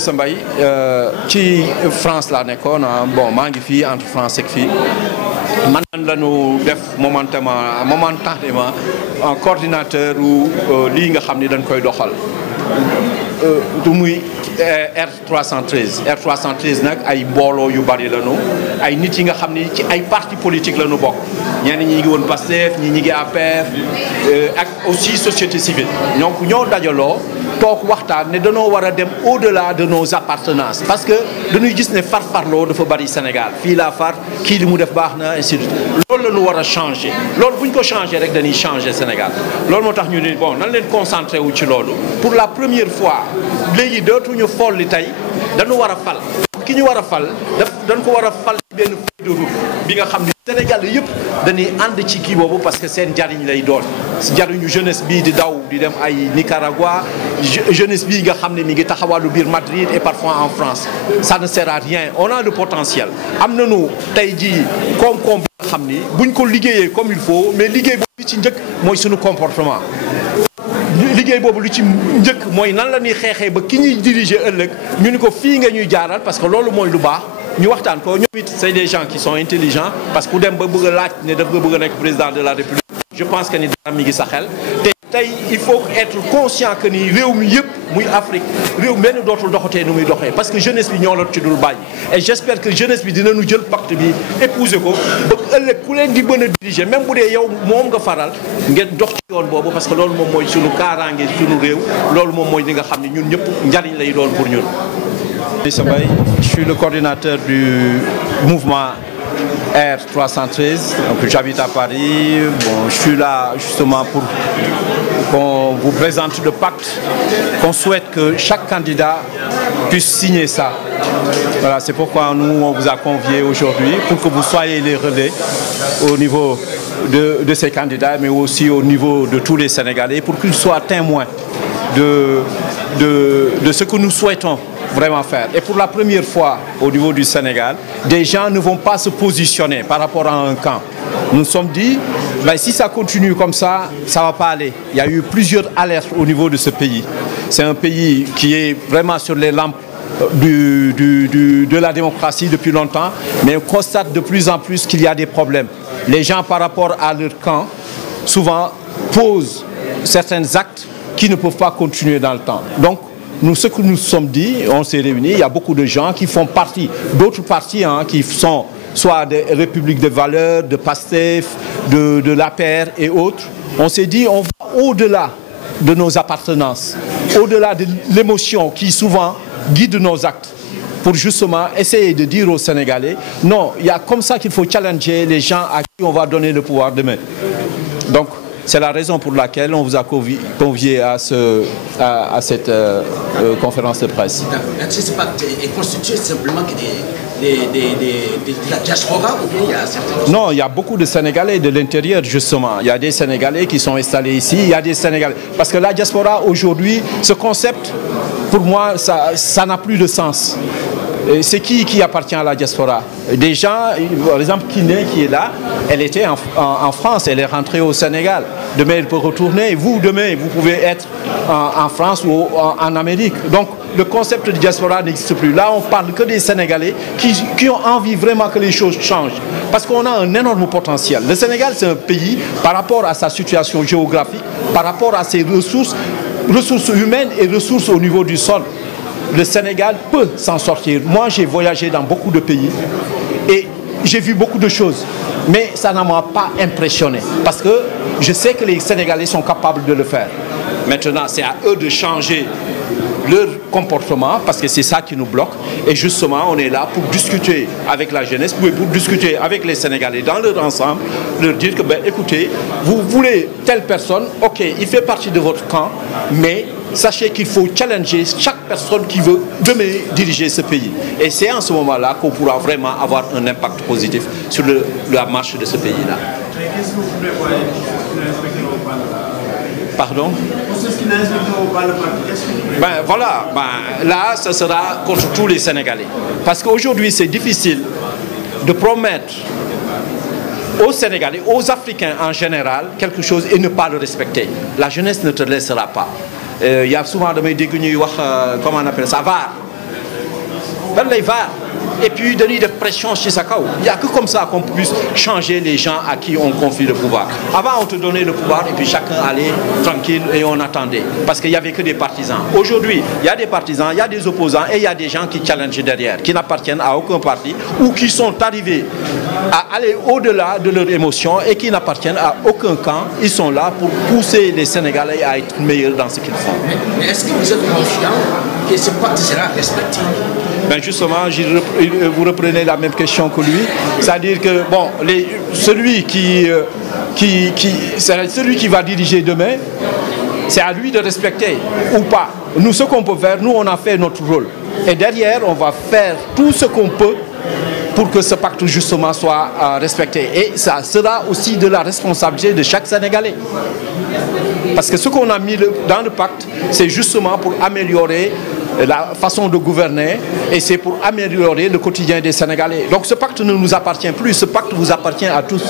Meissa Mbaye ci France laa nekkoon bon maa ngi fii entre France ak fii man la ñu def momentanément en coordinateur lii nga xam ni dañ koy doxal du muy R313 R313 nag ay mbooloo yu bari lañu ay nit yi nga xam ni ci ay parti politique lañu bokk ñenn ñi ngi woon Pastef ñi ngi APR ak aussi société civile donc ñoo dajaloo toog waxtaan ne dañoo war a dem au-delà de nos appartenances parce que dañuy gis ne farfarloo dafa bari Sénégal fii laa far kii li mu def baax na ainsi de suite loolu la ñu war a changer loolu bu ñu ko changer rek dañuy changer Sénégal loolu moo tax ñu ne bon nan leen concentré wu ci loolu pour la première fois léegi dootuñu folli tey dañu war a fal ki ñu war a fal dañ ko war a fal ci benn feuille de route bi nga xam ne Sénégal yëpp dañuy ànd ci kii boobu parce que seen njariñ lay doon njariñu jeunesse bii di daw di dem ay Nicaragua jeunesse bii nga xam ne mi ngi taxawalu biir Madrid et parfois en France ça ne sert à rien on a le potentiel am nañu tey jii koom-koom bi nga xam ni buñ ko liggéeyee comme il faut mais liggéey boobu ci njëkk mooy suñu comportement liggéey boobu lu ci njëkk mooy nan la ñuy xeexee ba ki ñuy diriger ëllëg ñu ni ko fii nga ñuy jaaral parce que loolu mooy lu baax ñu waxtaan ko ñoom it c'est des gens qui sont intelligents parce que ku dem ba bëgg a laaj ne daf nga bëgg a nekk président de la République je pense que ni dara mi ngi sa xel te tey il faut être conscient que ni réew mi yëpp muy Afrique réew benn dootul doxatee nu muy doxee parce que jeunesse bi ñoo la ci dul bàyyi et j'espère que jeunesse bi dinañu jël pacte bi épouser ko ba ëllëg ku leen di mën a diriger même bu dee yow moom nga faral ngeen dox ci yoon boobu parce que loolu moom mooy sunu kaaraange sunu réew loolu moom mooy li nga xam ne ñun ñëpp njariñ lay doon pour ñun. Meissa Mbaye, je suis le coordinateur du mouvement R313, donc j'habite à Paris. Bon, je suis là justement pour qu'on vous présente le pacte, qu'on souhaite que chaque candidat puisse signer ça. Voilà, c'est pourquoi nous, on vous a conviés aujourd'hui, pour que vous soyez les relais au niveau de ces candidats, mais aussi au niveau de tous les Sénégalais, pour qu'ils soient témoins de ce que nous souhaitons vraiment faire. Et pour la première fois au niveau du Sénégal, des gens ne vont pas se positionner par rapport à un camp. Nous nous sommes dit, ben, si ça continue comme ça, ça ne va pas aller. Il y a eu plusieurs alertes au niveau de ce pays. C'est un pays qui est vraiment sur les lampes de la démocratie depuis longtemps, mais on constate de plus en plus qu'il y a des problèmes. Les gens, par rapport à leur camp, souvent posent certains actes qui ne peuvent pas continuer dans le temps. Donc, nous, ce que nous sommes dit, on s'est réunis, il y a beaucoup de gens qui font partie d'autres partis, qui sont soit des républiques de valeurs, de Pastef, de l'APR et autres. On s'est dit, on va au-delà de nos appartenances, au-delà de l'émotion qui souvent guide nos actes, pour justement essayer de dire aux Sénégalais, non, il y a comme ça qu'il faut challenger les gens à qui on va donner le pouvoir demain. Donc, c'est la raison pour laquelle on vous a convié à cette conférence de presse. Ce pacte est constitué simplement de la diaspora ou bien il y a certains... Non, il y a beaucoup de Sénégalais de l'intérieur justement. Il y a des Sénégalais qui sont installés ici, il y a des Sénégalais. Parce que la diaspora aujourd'hui, ce concept, pour moi, ça n'a plus de sens. C'est qui appartient à la diaspora? Des gens, par exemple Kiné qui est là, elle était en France, elle est rentrée au Sénégal. Demain, elle peut retourner. Vous, demain, vous pouvez être en France ou en Amérique. Donc, le concept de diaspora n'existe plus. Là, on parle que des Sénégalais qui ont envie vraiment que les choses changent. Parce qu'on a un énorme potentiel. Le Sénégal, c'est un pays, par rapport à sa situation géographique, par rapport à ses ressources humaines et ressources au niveau du sol. Le Sénégal peut s'en sortir. Moi, j'ai voyagé dans beaucoup de pays et j'ai vu beaucoup de choses. Mais ça ne m'a pas impressionné parce que je sais que les Sénégalais sont capables de le faire. Maintenant, c'est à eux de changer leur comportement parce que c'est ça qui nous bloque. Et justement, on est là pour discuter avec la jeunesse, pour discuter avec les Sénégalais dans leur ensemble, leur dire que, ben, écoutez, vous voulez telle personne, ok, il fait partie de votre camp, mais sachez qu'il faut challenger chaque personne qui veut demain diriger ce pays. Et c'est en ce moment-là qu'on pourra vraiment avoir un impact positif sur la marche de ce pays-là. Qu'est-ce que vous prévoyez pour respecter vos parlements? Pardon? Pour ceux qui ne respectent pas le parti, qu'est-ce que vous prévoyez? Ben voilà, là, ce sera contre tous les Sénégalais. Parce qu'aujourd'hui, c'est difficile de promettre aux Sénégalais, aux Africains en général, quelque chose et ne pas le respecter. La jeunesse ne te laissera pas. Il y a souvent de mes dégunis, comment on appelle ça, VAR. vers les VAR. Et puis donner des pressions chez Sakao. Il n'y a que comme ça qu'on puisse changer les gens à qui on confie le pouvoir. Avant, on te donnait le pouvoir et puis chacun allait tranquille et on attendait. Parce qu'il n'y avait que des partisans. Aujourd'hui, il y a des partisans, il y a des opposants et il y a des gens qui challengent derrière, qui n'appartiennent à aucun parti ou qui sont arrivés à aller au-delà de leurs émotions et qui n'appartiennent à aucun camp. Ils sont là pour pousser les Sénégalais à être meilleurs dans ce qu'ils font. Mais est-ce que vous êtes confiant que ce pacte sera respecté? Ben justement, vous reprenez la même question que lui. C'est-à-dire que bon, celui qui va diriger demain, c'est à lui de respecter ou pas. Nous, ce qu'on peut faire, nous, on a fait notre rôle. Et derrière, on va faire tout ce qu'on peut pour que ce pacte justement soit respecté. Et ça sera aussi de la responsabilité de chaque Sénégalais. Parce que ce qu'on a mis dans le pacte, c'est justement pour améliorer la façon de gouverner et c'est pour améliorer le quotidien des Sénégalais. Donc ce pacte ne nous appartient plus, ce pacte vous appartient à tous.